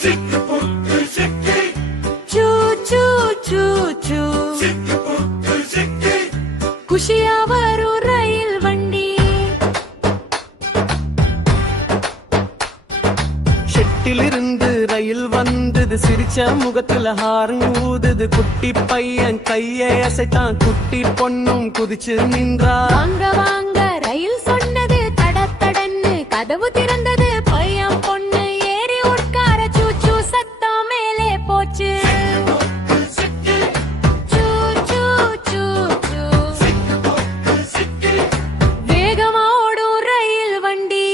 சிக்கு புக்கு சிக்கி சூ சூ சூ சூ சிக்கு புக்கு சிக்கி குஷியா வரும் ரயில் வண்டி ஷெட்டிலிருந்து ரயில் வந்தது சிரிச்ச முகத்துல ஹாரன் ஊதுது குட்டி பையன் கையை அசைத்தான் குட்டி பொண்ணும் குதிச்சு நின்றா வாங்க வாங்க ரயில் சொன்னது தட தடன்னு கதவு திறந்தது பையன் பொண்ணு ஏறி உட்கார சூச்சு சத்தம் மேலே போச்சு சிக்கி சூ சூ சூ சூ சிக்கு புக்கு சிக்கி வேகமா ஓடும் ரயில் வண்டி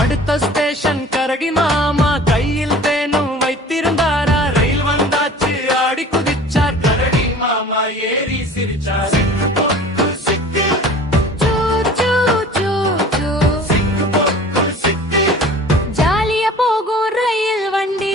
அடுத்த ஸ்டேஷன் கரடி மாமா கையில் தேனும் வைத்திருந்தாரா ரயில் வந்தாச்சு ஆடி குதிச்சார் கரடி மாமா ஏறி சிரிச்சார் சிக்கு புக்கு சிக்கி சூ சூ சூ சூ சிக்கு புக்கு சிக்கி ஜாலியா போகும் ரயில் வண்டி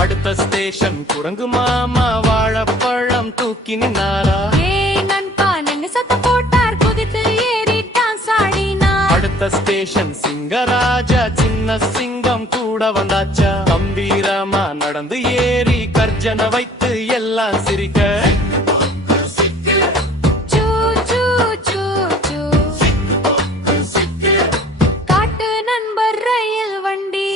அடுத்த ஸ்டேஷன் குரங்கு மாமா வாழைப்பழம் தூக்கி நின்னாரா ஏய் நண்பா நன்னு சத்தம் போட்டார் குதித்து ஏறி டான்ஸ் ஆடினார் அடுத்த ஸ்டேஷன் சிங்கராஜா சின்ன சிங்கம் கூட வந்தாச்சா கம்பீரமா நடந்து ஏறி கர்ஜனை வைத்து எல்லாம் சிரிக்க சிக்கி சூ சூ சூ சூ சிக்கு புக்கு சிக்கி காட்டு நண்பர் ரயில் வண்டி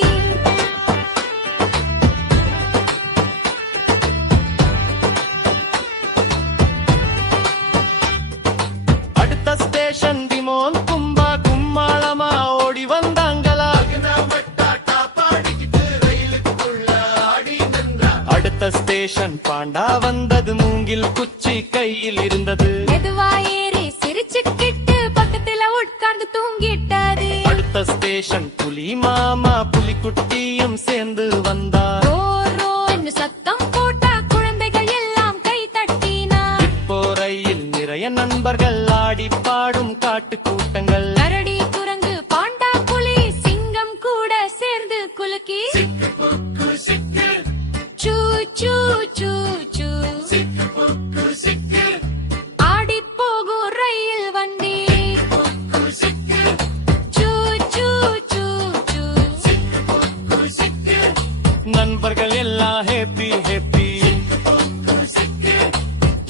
அடுத்த ஸ்டேஷன் டிமோன் கும்பா கும்மாளமா ஓடி வந்தாங்களா டாட்டா பாடிக்கிட்டு ரயிலுக்குள்ள ஆடி நின்றா அடுத்த ஸ்டேஷன் பாண்டா வந்தது மூங்கில் குச்சி கையில் இருந்தது மெதுவா ஏறி சிரிச்சுக்கிட்டு பக்கத்துல உட்கார்ந்து தூங்கிட்டாரு அடுத்த ஸ்டேஷன் புலி மாமா புலிக்குட்டியும் சேர்ந்து வந்தார் ரோ ரோன்னு சத்தம் போட்டா குழந்தைகள் எல்லாம் கை தட்டினா இப்போ ரயில் நிறைய நண்பர்கள் ஆடி பாடும் காட்டு கூட்டங்கள் கரடி குரங்கு பாண்டா புலி சிங்கம் கூட சேர்ந்து குலுக்கி சிக்கு புக்கு சிக்கி சூ சூ சூ சூ சிக்கு புக்கு சிக்கி ஆடி போகும் ரயில் வண்டி புக்கு சிக்கி சூ சூ சூ சூ சிக்கு புக்கு சிக்கி நண்பர்கள் எல்லாம் ஹேப்பி ஹேப்பி புக்கு சிக்கி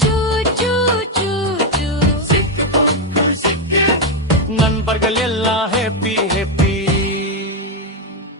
சூ சூ சூ சூ சிக்கு புக்கு சிக்கி நண்பர்கள் எல்லாம் ஹேப்பி